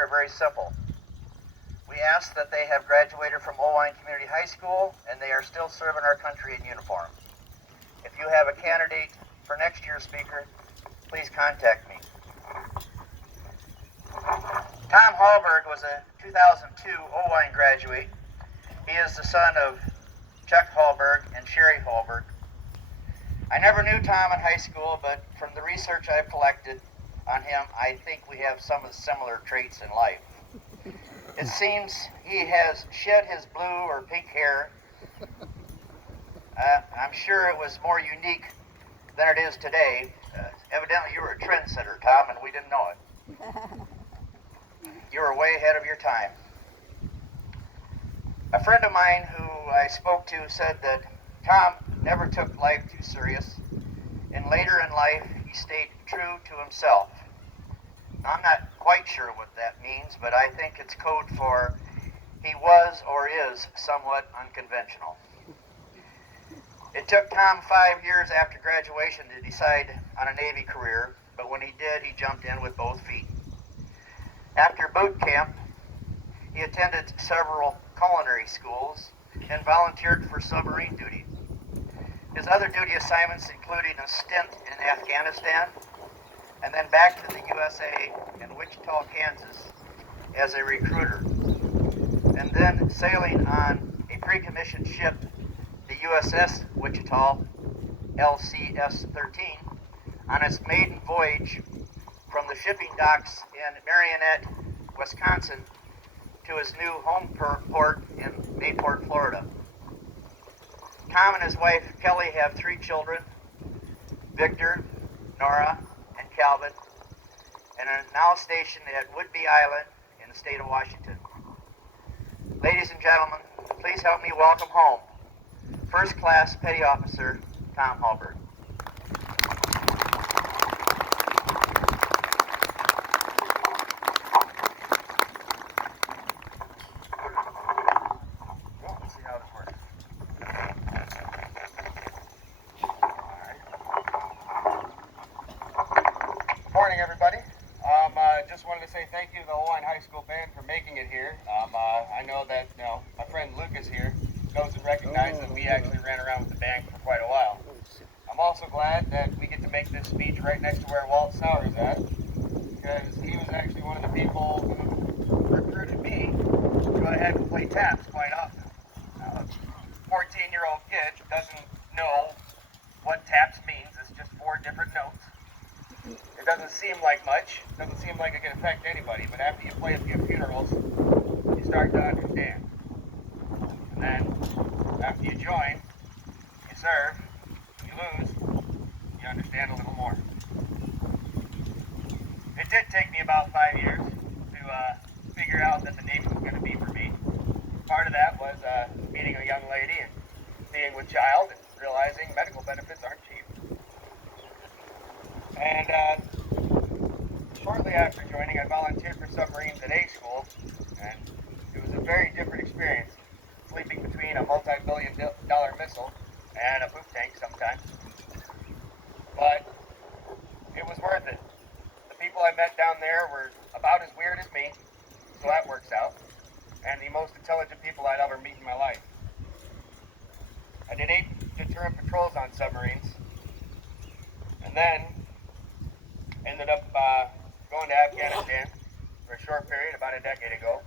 are very simple. We ask that they have graduated from Oelwein Community High School and they are still serving our country in uniform. If you have a candidate for next year's speaker, please contact me. Tom Hallberg was a 2002 Oelwein graduate. He is the son of Chuck Hallberg and Sherry Hallberg. I never knew Tom in high school, but from the research I've collected on him, I think we have some of the similar traits in life. It seems he has shed his blue or pink hair. I'm sure it was more unique than it is today. Evidently you were a trendsetter, Tom, and we didn't know it. You were way ahead of your time. A friend of mine who I spoke to said that Tom never took life too serious, and later in life he stayed true to himself. Now, I'm not quite sure what that means, but I think it's code for he was or is somewhat unconventional. It took Tom 5 years after graduation to decide on a Navy career, but when he did, he jumped in with both feet. After boot camp, he attended several culinary schools and volunteered for submarine duty. His other duty assignments included a stint in Afghanistan and then back to the USA in Wichita, Kansas as a recruiter, and then sailing on a pre-commissioned ship, the USS Wichita LCS-13, on its maiden voyage from the shipping docks in Marionette, Wisconsin, to his new home port in Mayport, Florida. Tom and his wife Kelly have 3 children, Victor, Nora, and Calvin, and are now stationed at Whidbey Island in the state of Washington. Ladies and gentlemen, please help me welcome home First Class Petty Officer Tom Hallberg. Just wanted to say thank you to the Oelwein High School Band for making it here. I know that my friend Lucas here knows and recognizes that we actually ran around with the band for quite a while. I'm also glad that we get to make this speech right next to where Walt Sauer is at, because he was actually one of the people who recruited me to go ahead and play taps quite often. A 14-year-old kid doesn't know what taps means. It's just 4 different notes. It doesn't seem like much, doesn't seem like it can affect anybody, but after you play a few funerals, you start to understand. And then, after you join, you serve, you lose, you understand a little more. It did take me about 5 years to figure out that the Navy was going to be for me. Part of that was meeting a young lady and being with child and realizing medical benefits aren't cheap. And shortly after joining, I volunteered for submarines at A school, and it was a very different experience, sleeping between a multi-billion-dollar missile and a poop tank sometimes. But it was worth it. The people I met down there were about as weird as me, so that works out, and the most intelligent people I'd ever meet in my life. I did 8 deterrent patrols on submarines, and then ended up going to Afghanistan for a short period, about a decade ago,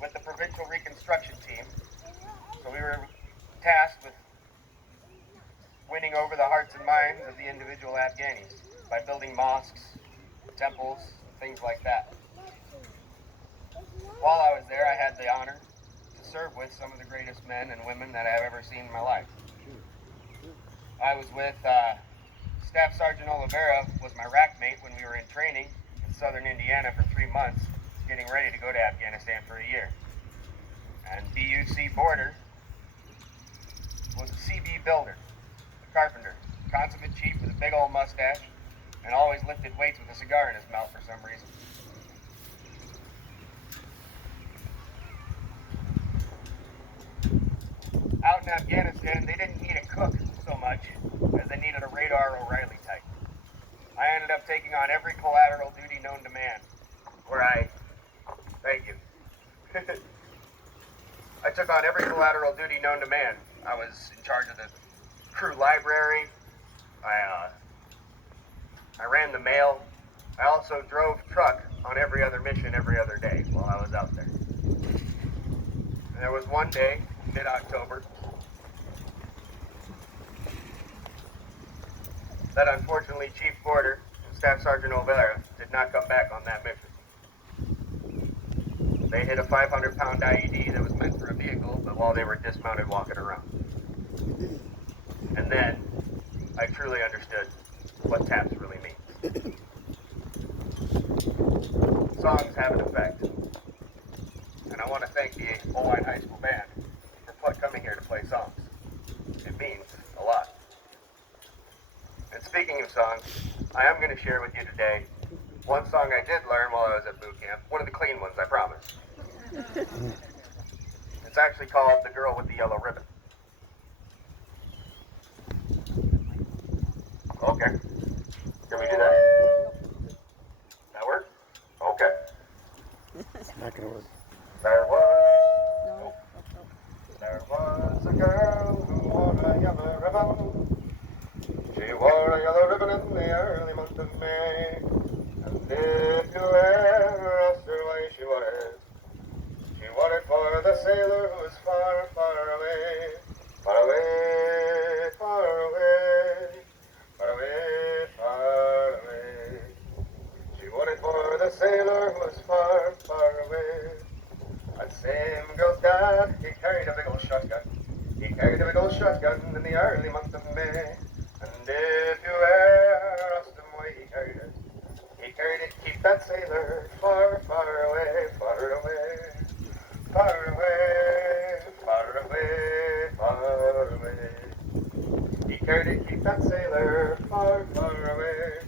with the provincial reconstruction team. So we were tasked with winning over the hearts and minds of the individual Afghanis by building mosques, temples, things like that. While I was there, I had the honor to serve with some of the greatest men and women that I've ever seen in my life. I was with Staff Sergeant Oliveira, was my rack mate when we were in training in southern Indiana for 3 months, getting ready to go to Afghanistan for a year. And BUC Border was a CB builder, a carpenter, consummate chief with a big old mustache, and always lifted weights with a cigar in his mouth for some reason. Out in Afghanistan, they didn't need a cook so much as they needed a radar O'Reilly type. I ended up taking on every collateral duty known to man, took on every collateral duty known to man. I was in charge of the crew library. I ran the mail. I also drove truck on every other mission every other day while I was out there. And there was one day, mid-October, that unfortunately Chief Porter and Staff Sergeant Oelwein did not come back on that mission. They hit a 500-pound IED that was meant for a vehicle, but while they were dismounted walking around. And then I truly understood what TAPS really means. Songs have an effect. And I want to thank the Oelwein High School Band for coming here to play songs. It means a lot. And speaking of songs, I am going to share with you today one song I did learn while I was at boot camp. One of the clean ones, I promise. It's actually called The Girl with the Yellow Ribbon. Okay. Can we do that? That work? Okay. It's not gonna work. There was a girl who wore a yellow ribbon. She wore a yellow ribbon in the early month of May. And if you ever asked her why she wore it for the sailor who is far, far away. Far away, far away, far away, far away. She wore it for the sailor who is far, far away. That same girl's dad, he carried a big old shotgun. He carried a big old shotgun in the early month of May. And if you ever asked him why he carried it to keep that sailor far, far away, far away, far away, far away, far away. He carried it to keep that sailor far, far away.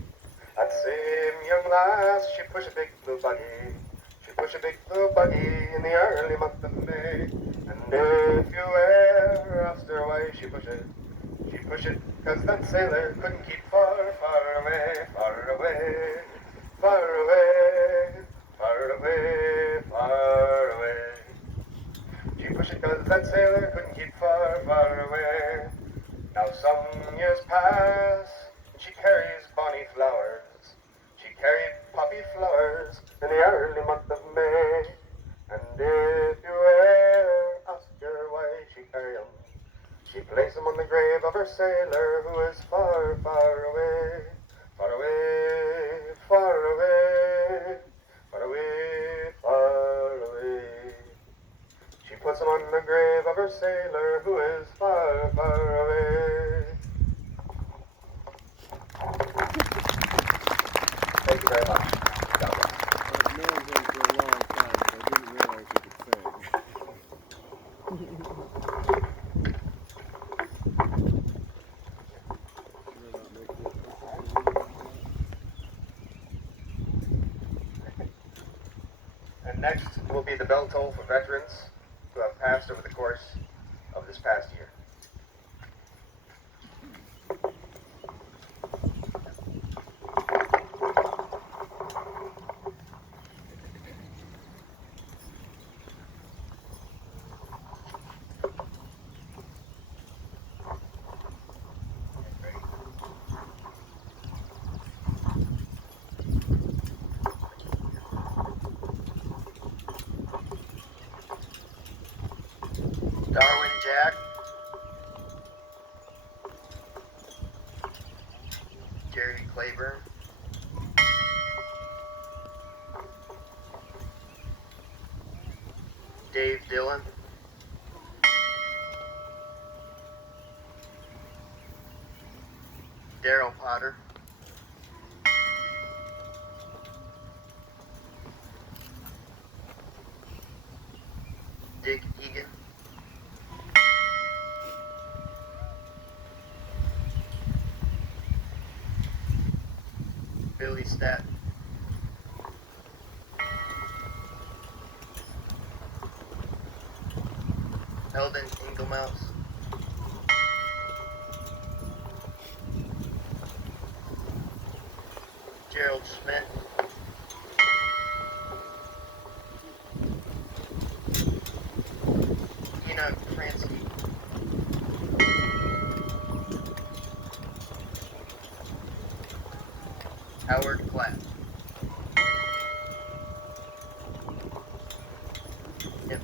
That same young lass, she pushed a big blue buggy. She pushed a big blue buggy in the early month of May. And if you ever asked her why she pushed it 'cause that sailor couldn't keep far, far away, far away, far away, far away, far away. She pushed it 'cause that sailor couldn't keep far, far away. Now some years pass, and she carries bonny flowers. She carried poppy flowers in the early month of May. And if you ever ask her why she carried them, she placed them on the grave of her sailor who is far, far away, far away, far away, far away, far away. She puts them on the grave of her sailor who is far, far away. Thank you very much. God bless. I've known him for a long time, so I didn't realize he could sing. And next will be the bell toll for veterans who have passed over the course of this past year. Darwin Jack, Jerry Claiborne, Dave Dillon, Daryl Potter, Dick Egan, Billy Staton, Eldon Inglemouse, Gerald Schmidt, Howard Clapp. Yep.